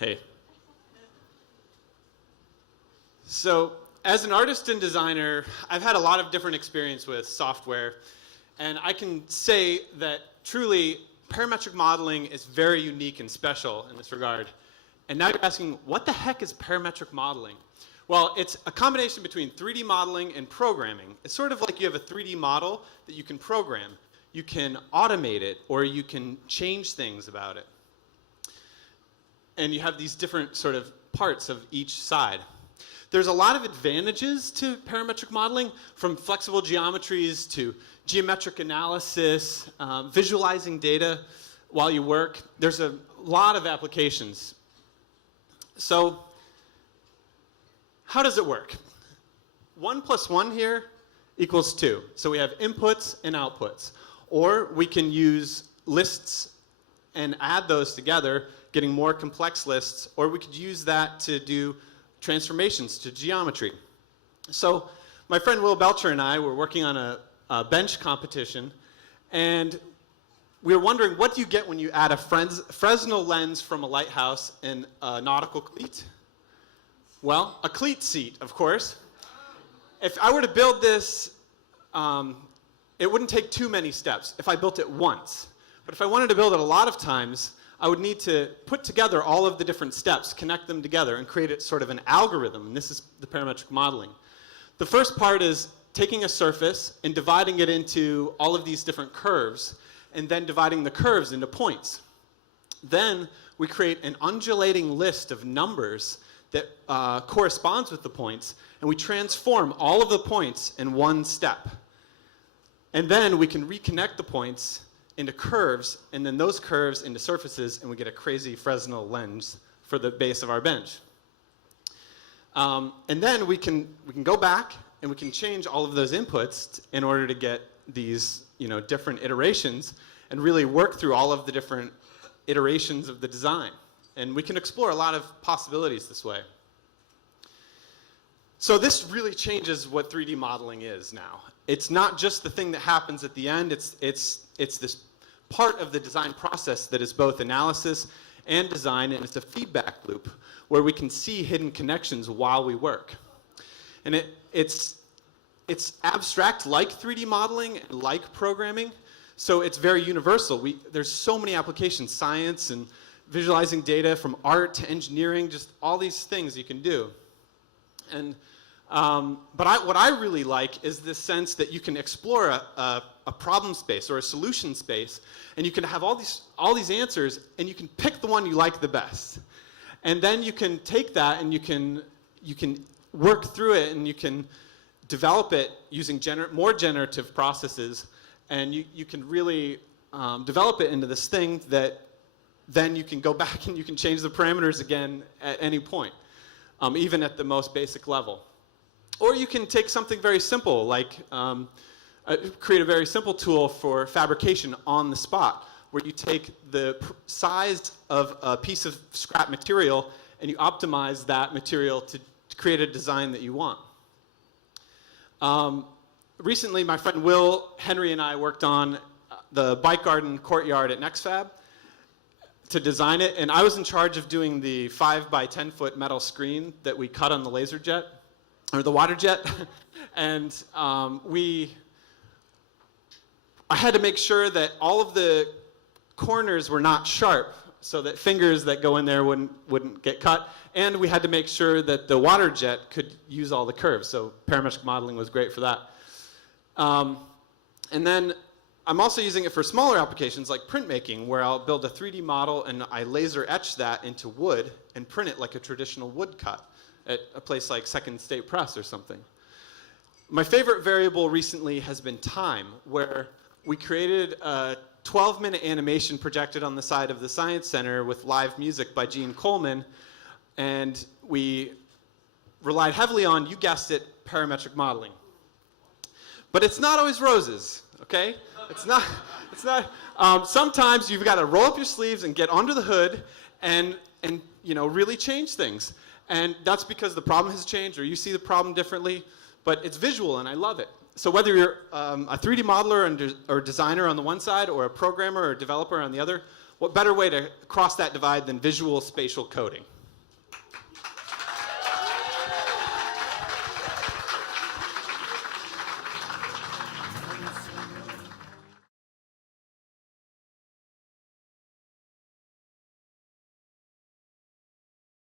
Hey. So, as an artist and designer, I've had a lot of different experience with software, and I can say that truly parametric modeling is very unique and special in this regard. And now you're asking, what the heck is parametric modeling? Well, it's a combination between 3D modeling and programming. It's sort of like you have a 3D model that you can program. You can automate it, or you can change things about it. And you have these different sort of parts of each side. There's a lot of advantages to parametric modeling, from flexible geometries to geometric analysis, visualizing data while you work. There's a lot of applications. So, how does it work? 1 + 1 here equals 2. So we have inputs and outputs. Or we can use lists and add those together, getting more complex lists, or we could use that to do transformations to geometry. So my friend Will Belcher and I were working on a bench competition, and we were wondering, what do you get when you add a Fresnel lens from a lighthouse and a nautical cleat? Well, a cleat seat, of course. If I were to build this, it wouldn't take too many steps if I built it once. But if I wanted to build it a lot of times, I would need to put together all of the different steps, connect them together, and create it sort of an algorithm. And this is the parametric modeling. The first part is taking a surface and dividing it into all of these different curves, and then dividing the curves into points. Then we create an undulating list of numbers that corresponds with the points, and we transform all of the points in one step. And then we can reconnect the points into curves, and then those curves into surfaces, and we get a crazy Fresnel lens for the base of our bench. And then we can go back and we can change all of those inputs in order to get these different iterations and really work through all of the different iterations of the design. And we can explore a lot of possibilities this way. So this really changes what 3D modeling is now. It's not just the thing that happens at the end, it's this part of the design process that is both analysis and design, and it's a feedback loop where we can see hidden connections while we work. And it's abstract like 3D modeling and like programming, so it's very universal. There's so many applications, science and visualizing data, from art to engineering, just all these things you can do. And what I really like is this sense that you can explore a problem space or a solution space, and you can have all these answers, and you can pick the one you like the best. And then you can take that and you can work through it, and you can develop it using more generative processes, and you can really develop it into this thing that then you can go back and you can change the parameters again at any point, even at the most basic level. Or you can take something very simple, like create a very simple tool for fabrication on the spot, where you take the size of a piece of scrap material and you optimize that material to create a design that you want. Recently, my friend Will, Henry, and I worked on the bike garden courtyard at NextFab to design it, and I was in charge of doing the 5 by 10 foot metal screen that we cut on the laser jet, or the water jet. And I had to make sure that all of the corners were not sharp, so that fingers that go in there wouldn't get cut. And we had to make sure that the water jet could use all the curves, so parametric modeling was great for that. And then I'm also using it for smaller applications like printmaking, where I'll build a 3D model and I laser etch that into wood and print it like a traditional woodcut at a place like Second State Press or something. My favorite variable recently has been time, where we created a 12-minute animation projected on the side of the Science Center with live music by Gene Coleman, and we relied heavily on, you guessed it, parametric modeling. But it's not always roses, okay? It's not. Sometimes you've got to roll up your sleeves and get under the hood and really change things. And that's because the problem has changed, or you see the problem differently, but it's visual and I love it. So whether you're a 3D modeler or designer on the one side, or a programmer or developer on the other, what better way to cross that divide than visual spatial coding?